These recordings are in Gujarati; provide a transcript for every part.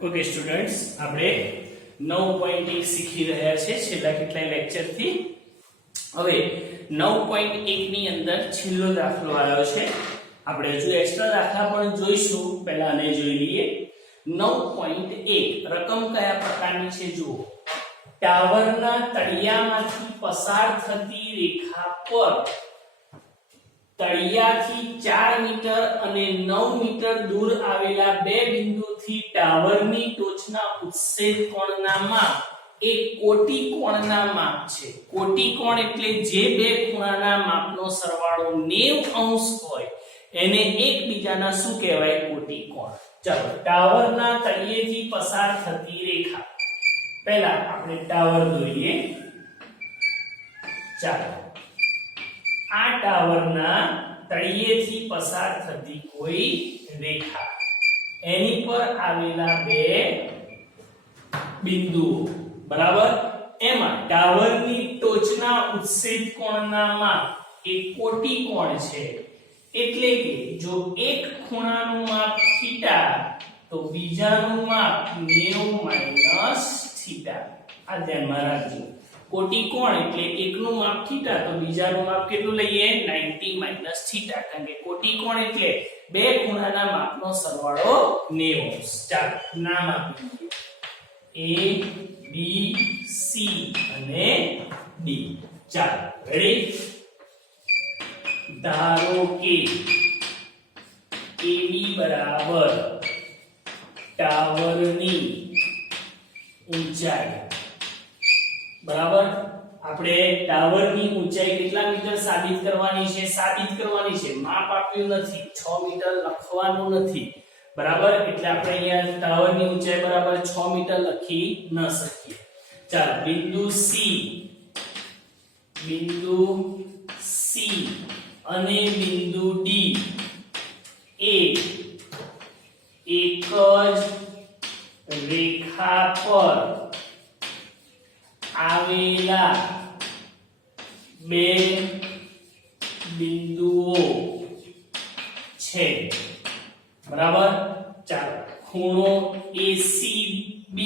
ઓકે સ્ટુડન્ટ્સ, આપણે 9.1 શીખી રહ્યા છે છેલ્લા કેટલાય લેક્ચર થી. હવે 9.1 ની અંદર છેલ્લો દાખલો આવ્યો છે. આપણે હજુ એક્સ્ટ્રા દાખલા પણ જોઈશું, પહેલા આને જોઈ લઈએ. 9.1 રકમ કયા પ્રકારની છે જુઓ. ટાવરના તળિયામાંથી પસાર થતી રેખા પર તળિયાથી 4 મીટર અને 9 મીટર દૂર આવેલા બે બિંદુથી ટાવરની ટોચના ઉત્સેદ કોણના માપ એ કોટી કોણના માપ છે. કોટી કોણ એટલે જે બે ખૂણાના માપનો સરવાળો 90 અંશ હોય એને એકબીજાના શું કહેવાય? કોટી કોણ. ચાલો, ટાવરના તળિયેથી પસાર થતી રેખા. પહેલા આપણે ટાવર દોરીએ. ચાલો, આ ટાવરના તળિયેથી પસાર થતી કોઈ રેખા, એની પર આવેલા બે બિંદુઓ, બરાબર. એમાં ટાવરની ટોચના ઉત્સેદ કોણના માપ એ કોટી કોણ છે. એટલે કે જો એક ખૂણાનું માપ થીટા તો બીજાનું માપ 90 માઈનસ થીટા. આ ધ્યાનમાં રાખજો. કોટી કોણ એટલે એકનું માપ થીટા તો બીજાનું માપ કેટલું લઈએ? 90 માઈનસ થીટા. કારણ કે કોટી કોણ એટલે બે ખૂણાના માપનો સરવાળો 90. ચાલો, નામ આપીએ A B C અને D. ચાલો, રેડી. ધારો કે AB બરાબર ટાવરની ઊંચાઈ, બરાબર. આપણે ટાવરની ઊંચાઈ કેટલા મીટર સાબિત કરવાની છે? માપ આપ્યું નથી, 6 મીટર લખવાનું નથી, બરાબર. એટલે આપણે અહીંયા ટાવરની ઊંચાઈ બરાબર 6 મીટર લખી ન શકીએ. ચાલો, બિંદુ C અને બિંદુ D એ એક જ રેખા પર આવેલા બે બિંદુઓ છે, બરાબર. ચાલો, ખૂણો ACB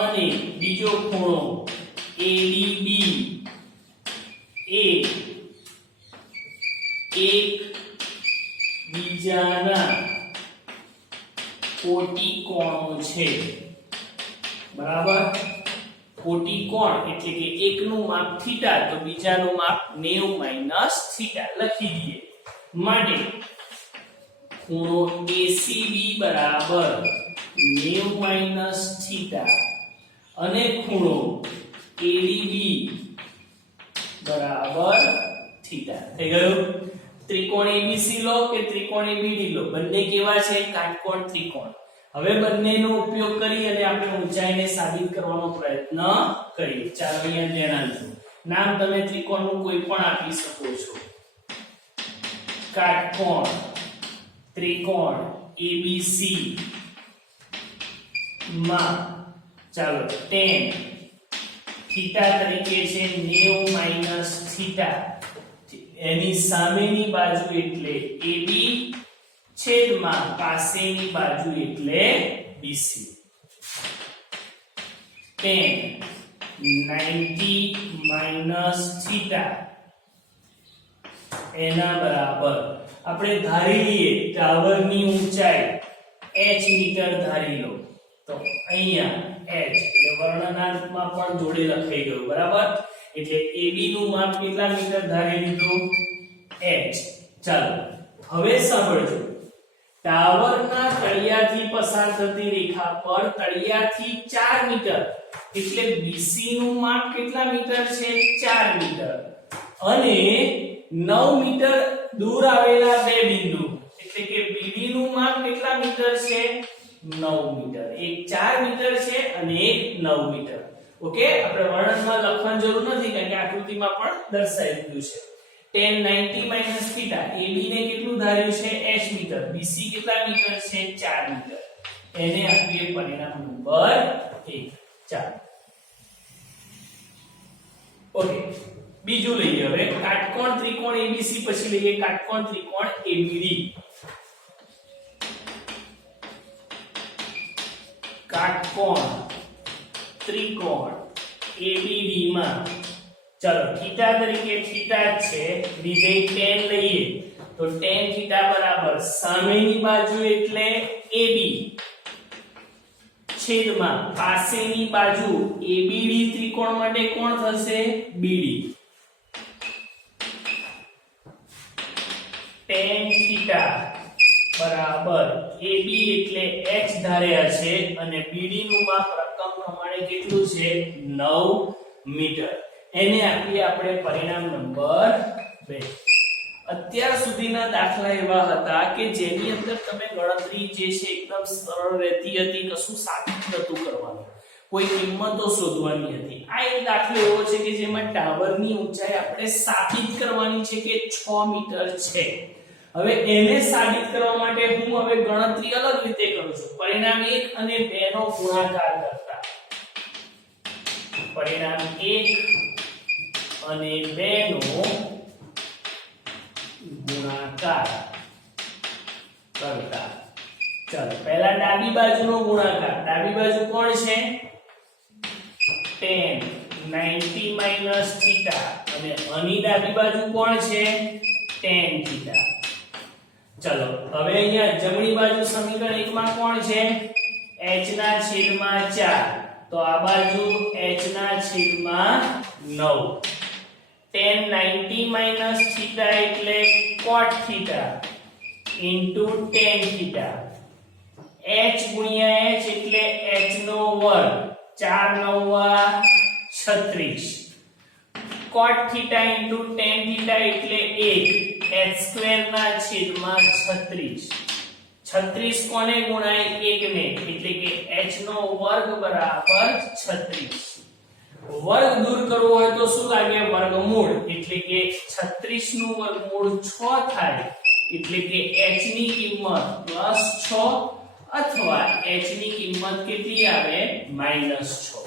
અને બીજો ખૂણો ADB એ એક બીજાના કોટી કોણો છે, બરાબર. કોટી કોણ એટલે કે એકનું માપ થીટા તો બીજાનું માપ 90 માઈનસ થીટા લખી દઈએ. માટે ખૂણો ACB બરાબર 90 માઈનસ થીટા અને ખૂણો ADB બરાબર થીટા. થઈ ગયું. ત્રિકોણ ABC લો કે ત્રિકોણ ABD લો, બંને કેવા છે? કાટકોણ ત્રિકોણ. હવે બંનેનો ઉપયોગ કરી અને આપણે ઊંચાઈને સાબિત કરવાનો પ્રયત્ન કરીએ. ચાલો, અહીંયા ધ્યાન આપજો. નામ તમે ત્રિકોણનું કોઈ પણ આપી શકો છો. કાટકોણ ત્રિકોણ ABC માં ચાલો tan થીટા તરીકે છે 90 માઈનસ થીટા. એની સામેની બાજુ એટલે AB છેદમાં પાસેની બાજુ એટલે BC. tan 90 માઈનસ થીટા એના બરાબર આપણે ધારી લઈએ ટાવરની ઊંચાઈ h મીટર ધારી લો. તો અહીંયા h એટલે વર્ણનાંકમાં પણ જોડે લખાઈ ગયું, બરાબર. એટલે AB નું માપ કેટલા મીટર ધારી લીધું? h. ચાલો, હવે સાંભળજો. ટાવરના તળિયાથી પસાર થતી રેખા પર તળિયાથી 4 મીટર એટલે BC નું માપ કેટલા મીટર છે? 4 મીટર. અને 9 મીટર દૂર આવેલા બે બિંદુ એટલે કે BD નું માપ કેટલા મીટર છે? 9 મીટર. એક 4 મીટર છે અને એક 9 મીટર. ઓકે, આપણે વર્ણનમાં લખવાની જરૂર નથી કારણ કે આકૃતિમાં પણ દર્શાવી દીધું છે. tan 90 માઈનસ થીટા AB ને કેટલું ધાર્યું છે? h metre. BC કેટલા મીટર છે? 4 મીટર. એને આપીએ પરિણામ નંબર 1. ચાલો, ઓકે. બીજું લઈએ હવે કાટકોણ ત્રિકોણ ABC, પછી લઈએ કાટકોણ ત્રિકોણ ABD. કાટકોણ ત્રિકોણ ABD માં ચલો થીટા તરીકે થીટા જ છે વિધેય tan લઈએ તો tan થીટા બરાબર સામેની બાજુ એટલે AB છેદમાં પાસેની બાજુ ABD ત્રિકોણ માટે કોણ થશે BD tan થીટા બરાબર AB એટલે h ધાર્યા છે અને BD નું માપ રકમ પ્રમાણે કેટલું છે 9 મીટર એને આપીએ આપણે પરિણામ નંબર 2 અત્યાર સુધીના દાખલા એવા હતા કે જેની અંદર તમે ગણતરી જે છે એકદમ સરળ રહેતી હતી કશું સાબિત નતું કરવાનું કોઈ કિંમતો શોધવાની હતી આ એક દાખલો એવો છે કે જેમાં ટાવરની ઊંચાઈ આપણે સાબિત કરવાની છે કે 6 મીટર છે હવે એને સાબિત કરવા માટે હું હવે ગણતરી અલગ રીતે કરું છું પરિણામ 1 અને 2 નો ગુણાકાર કરતા પરિણામ 1 અને 2 નો ગુણાકાર કરતા ચાલો પહેલા ડાબી બાજુનો ગુણાકાર ડાબી બાજુ કોણ છે tan 90 θ અને આની ડાબી બાજુ કોણ છે tan θ ચલો હવે અહીંયા જમણી બાજુ સમીકરણ 1 માં કોણ છે h ના છેદમાં 4 તો આ બાજુ h ના છેદમાં 9 tan 90 θ એટલે cot θ into tan θ h ગુણ્યા h એટલે h નો વર્ગ 4 9 36 cot θ into tan θ એટલે 1 h સ્ક્વેર ના છેદમાં 36 36 કોને ગુણાય 1 ને એટલે કે h નો વર્ગ બરાબર 36 વર્ગ દૂર કરવો હોય તો શું લાગે વર્ગમૂળ એટલે કે 36 નું વર્ગમૂળ 6 થાય એટલે કે h ની કિંમત +6 અથવા h ની કિંમત કેટલી આવે -6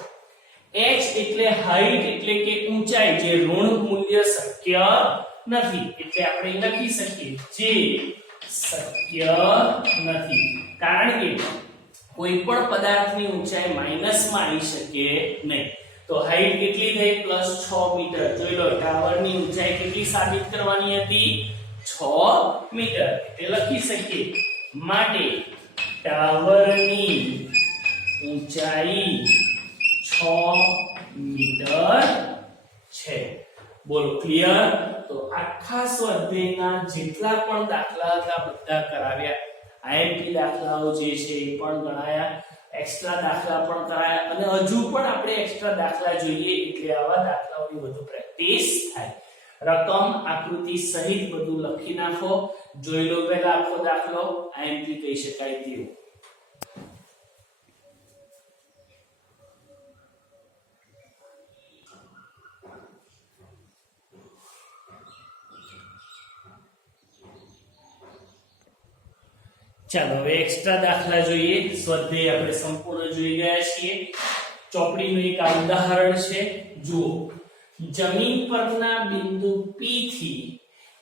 h એટલે હાઈટ એટલે કે ઊંચાઈ જે ઋણ મૂલ્ય શક્ય નથી એટલે આપણે લખી શકીએ જે શક્ય નથી કારણ કે કોઈ પણ પદાર્થની ઊંચાઈ માઈનસમાં આવી શકે નહીં તો હાઈટ કેટલી થઈ +6 મીટર જોઈ લો ટાવરની ઊંચાઈ કેટલી સાબિત કરવાની હતી 6 મીટર એટલે લખી શકીએ માટે ટાવરની ઊંચાઈ 6 મીટર છે બોલો ક્લિયર તો આખા સ્વાધ્યાયના જેટલા પણ દાખલા હતા બધા કરાવ્યા આઈએમપી દાખલાઓ જે છે એ પણ ગણાયા એક્સ્ટ્રા દાખલા પણ કરાયા અને હજુ પણ આપણે એક્સ્ટ્રા દાખલા જોઈએ એટલે આવા દાખલાઓની વધુ પ્રેક્ટિસ થાય રકમ આકૃતિ સહિત બધું લખી નાખો જોઈ લો પહેલા આખો દાખલો આઈએમપી કહી શકાય તેવું ચાલો હવે એક્સ્ટ્રા દાખલા જોઈએ સ્વાધ્યાય આપણે સંપૂર્ણ જોઈ ગયા છીએ ચોપડીનું એક ઉદાહરણ છે જુઓ જમીન પરના બિંદુ P થી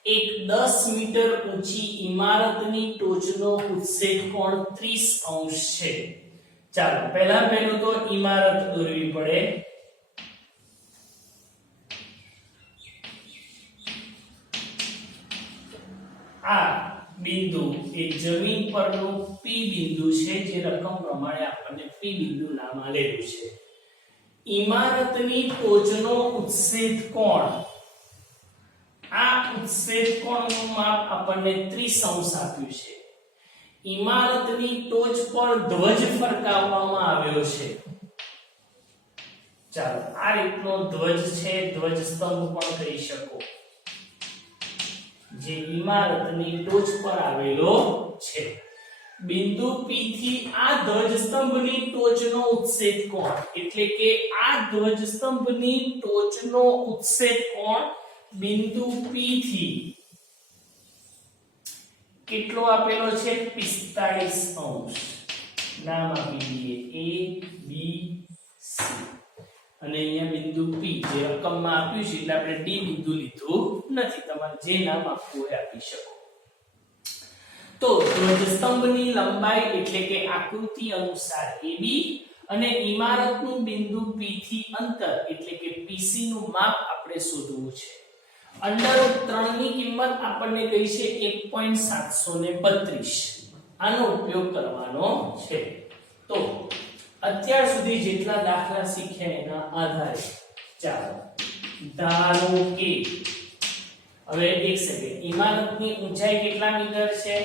એક 10 મીટર ઊંચી ઇમારતની ટોચનો ઉત્સેક કોણ 30° છે ચાલો પહેલું તો ઇમારત દોરવી પડે આ બિંદુ એ જમીન પરનું P બિંદુ છે જે રકમ પ્રમાણે આપણને P બિંદુ નામ આલેલું છે ઇમારતની ટોચનો ઉત્સેક કોણ આ ઉત્સેક કોણનું માપ આપણને 30° આપ્યું છે ઇમારતની ટોચ પર ધ્વજ ફરકાવવામાં આવ્યો છે ચાલો આ રીતનો ધ્વજ છે ધ્વજ સ્તંભ પણ કહી શકો જે ઇમારતની ટોચ પર આવેલો છે બિંદુ P થી આ ધ્વજ સ્તંભની ટોચનો ઉત્સેક કોણ એટલે કે આ ધ્વજ સ્તંભની ટોચનો ઉત્સેક કોણ બિંદુ P થી કેટલો આપેલો છે 45° નામ આપી દઈએ A B C અને અહીંયા બિંદુ P જે રકમમાં આપ્યું છે એટલે આપણે D બિંદુ લીધું નથી તમારે જે નામ આપવું હોય આપી શકો તો તો ધ્વજસ્તંભની લંબાઈ એટલે કે આકૃતિ અનુસાર AB અને ઇમારતનું બિંદુ P થી અંતર એટલે કે PC નું માપ આપણે શોધવું છે. √3 ની કિંમત આપણને કહી છે 1.732. આનો ઉપયોગ કરવાનો છે. તો અત્યાર સુધી જેટલા દાખલા શીખ્યા એના આધારે ચાલો ધારો કે હવે એક સેકન્ડ ઇમારતની ઊંચાઈ કેટલા મીટર છે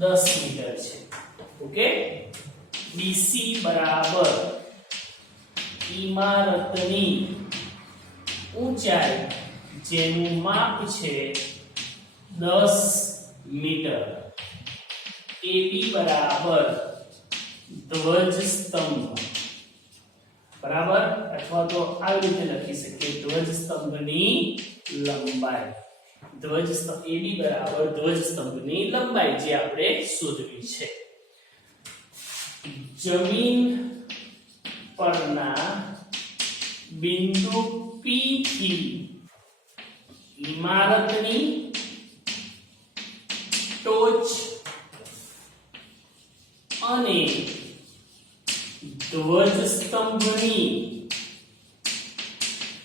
10 મીટર છે. ઓકે BC બરાબર ઇમારતની ઊંચાઈ જેનું માપ છે 10 મીટર. AB બરાબર ધ્વજસ્તંભ બરાબર અથવા તો આવી રીતે લખી શકીએ ધ્વજસ્તંભની લંબાઈ. ધ્વજસ્તંભ AB બરાબર ધ્વજસ્તંભની લંબાઈ જે આપણે શોધવી છે. જમીન પરના બિંદુ P થી ઇમારતની ટોચ અને ધ્વજસ્તંભની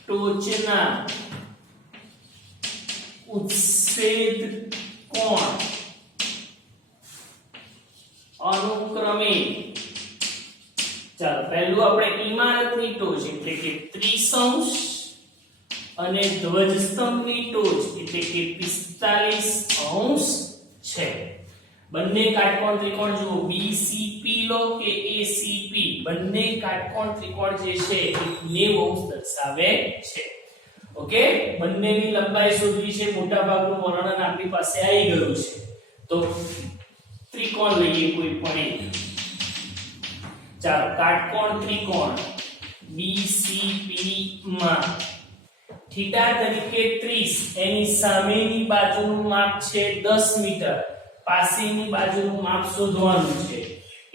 ટોચના ઉચ્છેદ કોણ અનુક્રમે ચાલો પહેલું આપણે ઇમારતની ટોચ એટલે કે 30° અને ધ્વજસ્તંભની ટોચ એટલે કે 45° છે. બંને કાટકોણ ત્રિકોણ જુઓ BCP લો કે ACP બંને કાટકોણ ત્રિકોણ જે છે એ 90° દર્શાવે છે. ઓકે બંનેની લંબાઈ શોધવી છે. મોટા ભાગનું વર્ણન આપણી પાસે આવી ગયું છે. તો ત્રિકોણ લઈએ કોઈ પણ એક. ચાલો કાટકોણ ત્રિકોણ BCP માં થીટા તરીકે 30 એની સામેની બાજુનું માપ છે 10 મીટર. પાસેની બાજુનું માપ શોધવાનું છે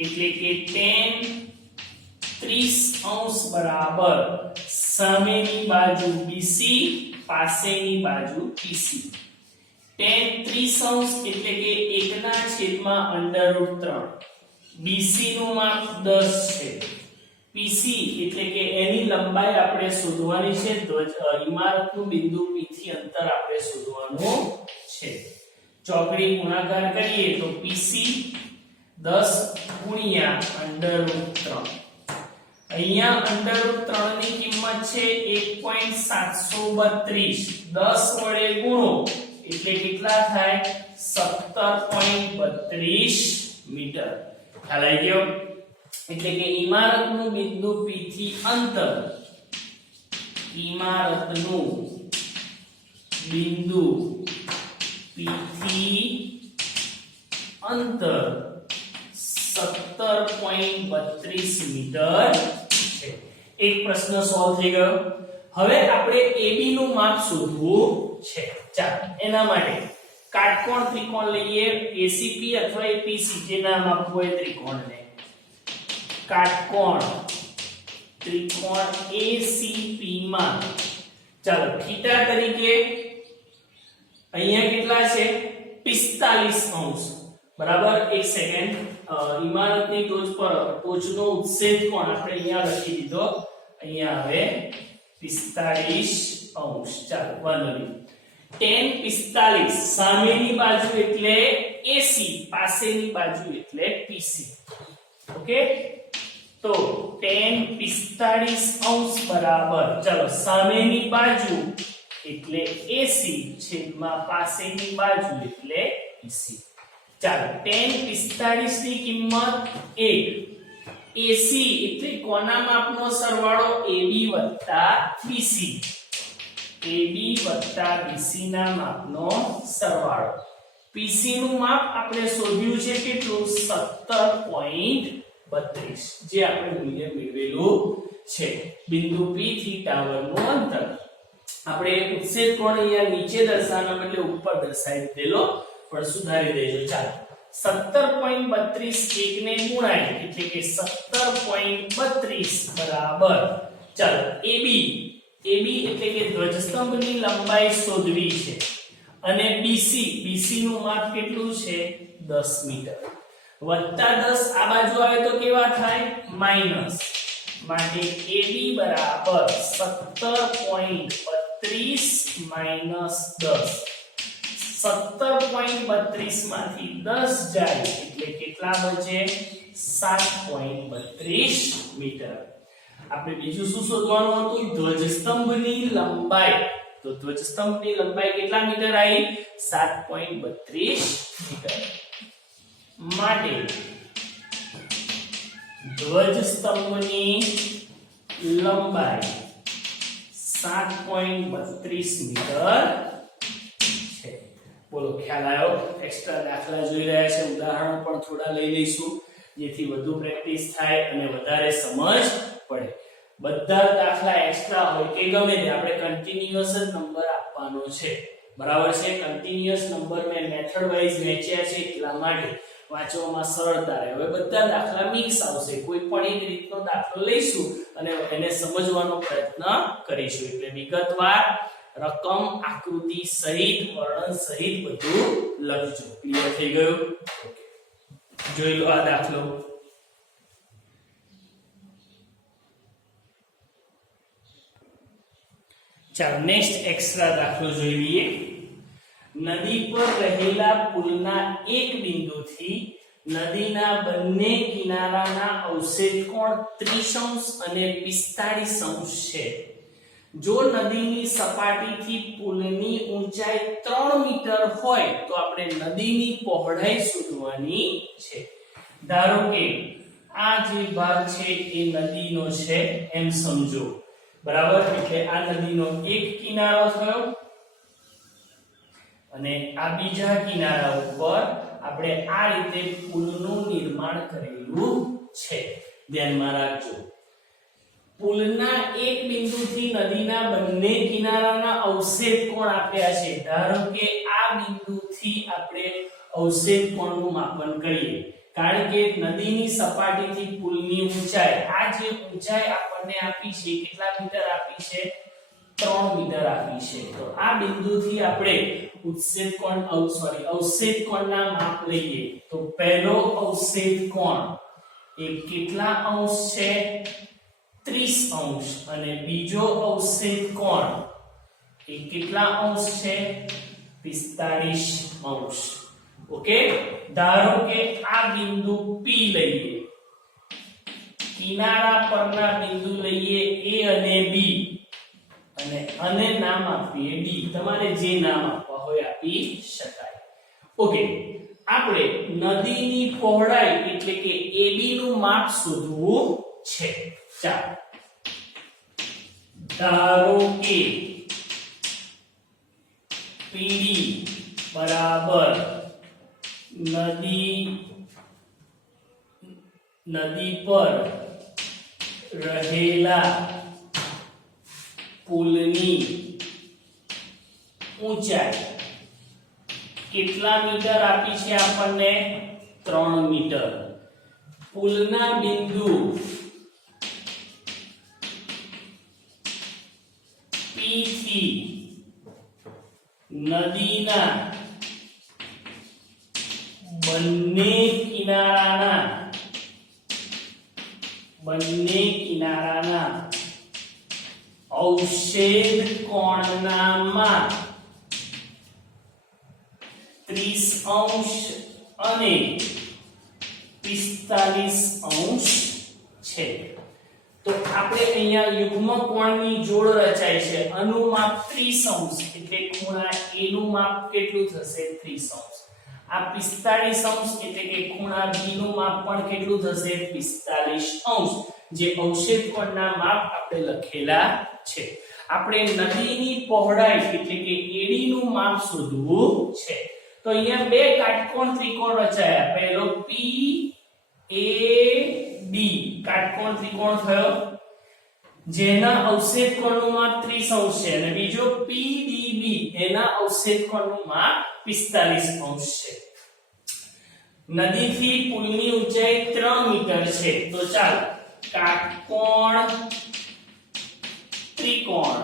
એટલે કે tan 30° બરાબર સામેની બાજુ BC પાસેની બાજુ PC. tan 30° એટલે કે 1/√3. BC નું માપ 10 છે. PC એટલે કે એની લંબાઈ આપણે શોધવાની છે. ઇમારતનું બિંદુ P થી અંતર આપણે શોધવાનું છે. ચોકડી ગુણાકાર કરીએ તો PC 10 * અહીંયા √3 ની કિંમત છે 1.732. 10 વડે ગુણો એટલે કેટલા થાય 17.32 મીટર. ખ્યાલ આવી ગયો. એટલે કે ઇમારતનું બિંદુ P થી અંતર ઇમારતનું બિંદુ P થી અંતર 17.32 મીટર છે. એક પ્રશ્ન સોલ્વ થઈ ગયો. હવે આપણે AB નું માપ શોધવું છે. ચાલો એના માટે કાટકોણ ત્રિકોણ લઈએ ACP અથવા APC જે નામ આપવું હોય ત્રિકોણને. કાટકોણ ત્રિકોણ ACP માં ચાલો થીટા તરીકે અહીંયા કેટલા છે 45° બરાબર. એક સેકન્ડ ઇમારતની ટોચ પર ટોચનો ઉચ્છેદ કોણ આપણે અહીંયા લખી દીધો. અહીંયા હવે 45°. ચાલો વાંધો નહીં. tan 45 સામેની બાજુ એટલે AC પાસેની બાજુ એટલે PC. ઓકે તો tan 45° બરાબર ચાલો સામેની બાજુ એટલે AC છેદમાં પાસેની બાજુ એટલે PC. ચાલો tan 45 ની કિંમત 1. AC એટલે કોના માપનો સરવાળો AB વત્તા BC. AB વત્તા BC ના માપનો સરવાળો. PC નું માપ આપણે શોધ્યું છે કેટલું 17.32 જે આપણે મૂલ્ય મેળવેલું છે. બિંદુ P થી ટાવરનું અંતર આપણે ઉચ્છેદ કોણ અહીંયા નીચે દર્શાવવાના બદલે ઉપર દર્શાવી દેલો પણ સુધારી દેજો. ચાલો 17.32 એકને ગુણાય એટલે કે 17.32 બરાબર ચાલો AB એટલે કે ધ્વજસ્તંભની લંબાઈ શોધવી છે અને BC નું માપ કેટલું છે 10 મીટર વત્તા 10 આ બાજુ આવે તો કેવા થાય માઈનસ માટે AB બરાબર 17.32 માઈનસ 10 17.32 માંથી 10 જાય એટલે કેટલા બચે 7.32 મીટર આપણે બીજું શું શોધવાનું હતું ધ્વજસ્તંભની લંબાઈ તો ધ્વજસ્તંભની લંબાઈ કેટલા મીટર આવી 7.32 મીટર માટે ધ્વજસ્તંભની લંબાઈ 7.32 મીટર છે બોલો ખ્યાલ આવ્યો એક્સ્ટ્રા દાખલા જોઈ રહ્યા છે ઉદાહરણો પણ થોડા લઈ લઈશું જેથી વધુ પ્રેક્ટિસ થાય અને વધારે સમજ પડે બધા દાખલા એક્સ્ટ્રા હોય કે ગમે તે આપણે કન્ટીન્યુઅસ જ નંબર આપવાનો છે બરાબર છે કન્ટીન્યુઅસ નંબર મેં મેથડ વાઇઝ વેચ્યા છે એટલા માટે વાંચવામાં સરળતા રહે હવે બધા દાખલા મિક્સ આવશે કોઈ પણ એક રીતનો દાખલો લઈશું અને એને સમજવાનો પ્રયત્ન કરીશું એટલે વિગતવાર રકમ આકૃતિ સહિત વર્ણન સહિત બધું લખજો ક્લિયર થઈ ગયું ઓકે જોઈ લો આ દાખલો ચાલો નેક્સ્ટ એક્સ્ટ્રા દાખલો જોઈ લઈએ નદી પર રહેલા પુલના એક બિંદુથી નદીના બંને કિનારાના અવશેષ કોણ 30° અને 45° છે જો નદીની સપાટીથી પુલની ઊંચાઈ 3 મીટર હોય તો આપણે નદીની પહોળાઈ શોધવાની છે ધારો કે આ જે ભાગ છે એ નદીનો છે એમ સમજો બરાબર એટલે આ નદીનો એક કિનારો થયો અને આ બીજા કિનારા ઉપર આપણે આ રીતે પુલનું નિર્માણ કરેલું છે ધ્યાનમાં રાખજો પુલના એક બિંદુથી નદીના બંને કિનારાના અવશેષ કોણ આપ્યા છે ધારો કે આ બિંદુથી આપણે અવશેષ કોણનું માપન કરીએ કારણ કે નદીની સપાટીથી પુલની ઊંચાઈ આ જે ઊંચાઈ આપણને આપી છે કેટલા મીટર આપી છે 3 મીટર આપી છે તો આ બિંદુથી આપણે અવશેષ કોણના માપ લઈએ તો પહેલો અવશેષ કોણ એ કેટલા અંશ છે 30° અને બીજો અવશેષ કોણ એ કેટલા અંશ છે 45°. ઓકે ધારો કે આ બિંદુ P લઈએ કિનારા પરના બિંદુ લઈએ A અને B અને નામ આપીએ D તમારે જે નામ આપવા હોય આપી શકાય. ઓકે આપણે નદીની પહોળાઈ એટલે કે AB નું માપ શોધવું છે. ચાલો ધારો કે PD બરાબર નદી પર રહેલા પુલની ઊંચાઈ કેટલા મીટર આપી છે આપણને 3 મીટર પુલના બિંદુ P થી નદીના બંને કિનારાના અવશેષ કોણના માપ 30° અને 45° છે. તો આપણે અહીંયા યુગ્મ કોણની જોડ રચાય છે આનું માપ 30° એટલે ખૂણા A નું માપ કેટલું થશે 30°. આ 45° એટલે કે ખૂણા B નું માપ પણ કેટલું થશે 45°. જે અવશેષ કોણના માપ આપણે લખેલા છે. આપણે નદીની પહોળાઈ એટલે કે AD નું માપ શોધવું છે. તો અહીંયા બે કાટકોણ ત્રિકોણ રચાયા પહેલો PAD કાટકોણ ત્રિકોણ થયો જેના અવશેષ કોણનું માપ 30° છે અને બીજો PDB એના અવશેષ કોણનું માપ 45° છે. નદીથી પુલની ઊંચાઈ 3 મીટર છે તો ચાલો કાટકોણ ત્રિકોણ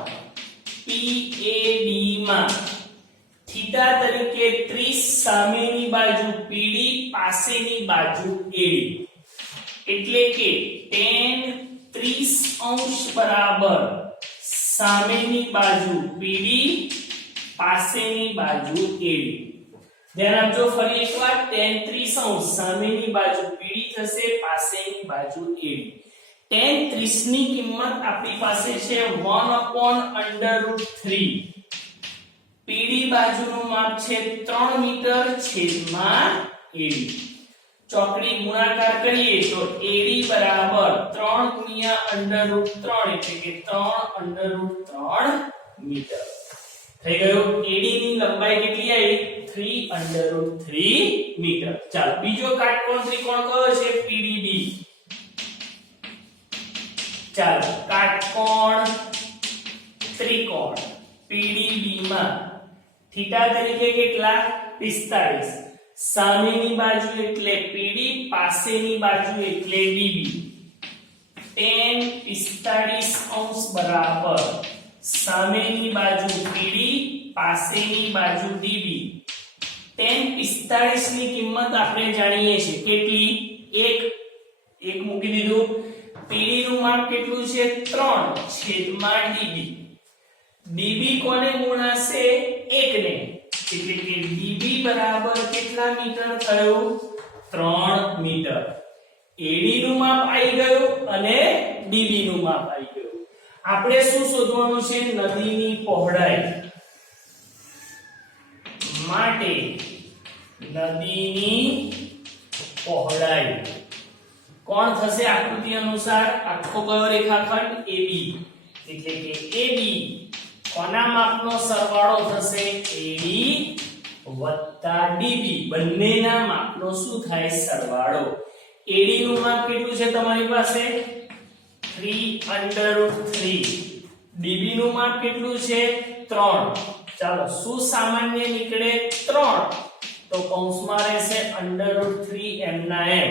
PAD માં θ થીટા તરીકે 30 સામેની બાજુ PD પાસેની બાજુ AD એટલે કે tan 30° બરાબર સામેની બાજુ PD પાસેની બાજુ AD ધ્યાન આપજો ફરી એકવાર tan 30° સામેની બાજુ PD થશે પાસેની બાજુ AD tan 30 ની કિંમત આપણી પાસે છે 1/√3 PD બાજુનું માપ છે 3 મીટર છેદમાં AD ચોકડી ગુણાકાર કરીએ તો AD બરાબર 3 ગુણ્યા √3 એટલે કે 3/√3 મીટર થઈ ગયું AD ની લંબાઈ કેટલી આવી 3/√3 મીટર ચાલો બીજો કાટકોણ ત્રિકોણ કયો છે PDB ચાલો કાટકોણ ત્રિકોણ PDB માં થીટા તરીકે કેટલા 45 સામેની બાજુ એટલે PD પાસેની બાજુ એટલે DB tan 45° બરાબર સામેની બાજુ PD પાસેની બાજુ DB tan 45 ની કિંમત આપણે જાણીએ છીએ કેટલી 1 મૂકી દીધું PD નું માપ કેટલું છે 3 છેદમાં DB DB કોને ગુણાશે 1 ને એટલે કે DB બરાબર કેટલા મીટર થયું 3 મીટર AD નું માપ આવી ગયું અને DB નું માપ આવી ગયું આપણે શું શોધવાનું છે નદીની પહોળાઈ માટે નદીની પહોળાઈ કોણ થશે આકૃતિ અનુસાર આખો કયો રેખાખંડ AB એટલે કે AB કોના માપનો સરવાળો થશે AD વત્તા DB બંનેના માપનો શું થાય સરવાળો AD નું માપ કેટલું છે તમારી પાસે 3/√3 DB નું માપ કેટલું છે 3 ચાલો શું સામાન્ય નીકળે 3 તો કૌંસમાં રહેશે √3 m ના m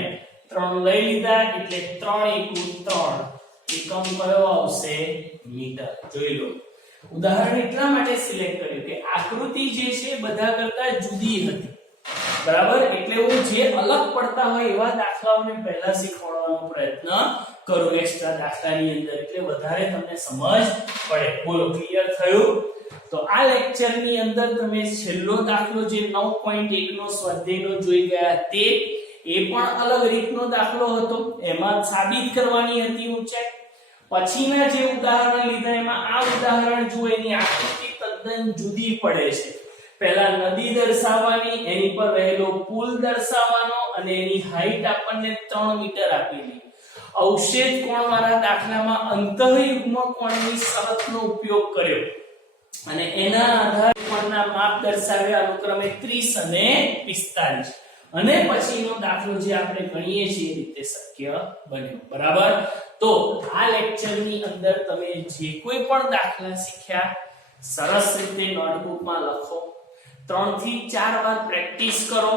3 લઈ લીધા એટલે 3 * 3 એકમ કયો આવશે મીટર જોઈ લો ઉદાહરણ એટલા માટે સિલેક્ટ કર્યું કે આકૃતિ જે છે બધા કરતા જુદી હતી બરાબર એટલે હું જે અલગ પડતા હોય એવા દાખલાઓને પહેલા શીખવાડવાનો પ્રયત્ન કરું એક્સ્ટ્રા દાખલાની અંદર એટલે વધારે તમને સમજ પડે બોલો ક્લિયર થયું તો આ લેક્ચરની અંદર તમે છેલ્લો દાખલો જે 9.1 નો સ્વાધ્યાયનો જોઈ ગયા તે એ પણ અલગ રીતનો દાખલો હતો એમાં સાબિત કરવાની હતી ઊંચાઈ પછીના જે ઉદાહરણ લીધા એમાં આ ઉદાહરણ જુઓ એની આકૃતિ તદ્દન જુદી પડે છે પહેલા નદી દર્શાવવાની એની પર રહેલો પુલ દર્શાવવાનો અને એની હાઈટ આપણને 3 મીટર આપેલી અવશેષ કોણ વાળા દાખલામાં અંતઃયુગ્મ કોણની શરતનો ઉપયોગ કર્યો અને એના આધારે કોણના માપ દર્શાવ્યા અનુક્રમે 30 અને 45 અને પછીનો દાખલો જે આપણે ગણીએ છીએ એ રીતે શક્ય બન્યો બરાબર તો આ લેક્ચરની અંદર તમે જે કોઈ પણ દાખલા શીખ્યા સરસ રીતે નોટબુકમાં લખો 3 થી 4 વાર પ્રેક્ટિસ કરો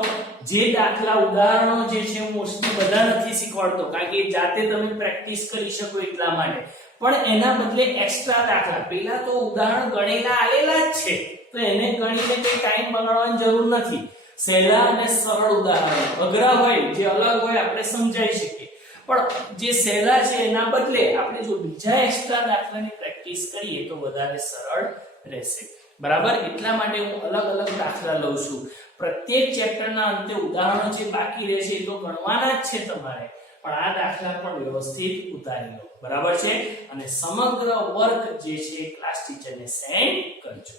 જે દાખલા ઉદાહરણો જે છે હું મોસ્ટલી બધા નથી શીખવાડતો કારણ કે જાતે તમે પ્રેક્ટિસ કરી શકો એટલા માટે પણ એના બદલે એક્સ્ટ્રા દાખલા પહેલા તો ઉદાહરણ ગણેલા આલેલા જ છે તો એને ગણીને કઈ ટાઈમ બગાડવાની જરૂર નથી સહેલા અને સરળ ઉદાહરણ અઘરા હોય જે અલગ હોય આપણે સમજાવી શકીએ પણ જે સહેલા છે એના બદલે આપણે જો બીજા એક્સ્ટ્રા દાખલાની પ્રેક્ટિસ કરીએ તો વધારે સરળ રહેશે બરાબર એટલા માટે હું અલગ અલગ દાખલા લઉં છું પ્રત્યેક ચેપ્ટરના અંતે ઉદાહરણો જે બાકી રહેશે એ તો ગણવાના જ છે તમારે પણ આ દાખલા પણ વ્યવસ્થિત ઉતારી લો બરાબર છે અને સમગ્ર વર્ક જે છે ક્લાસ ટીચરને સેન્ડ કરજો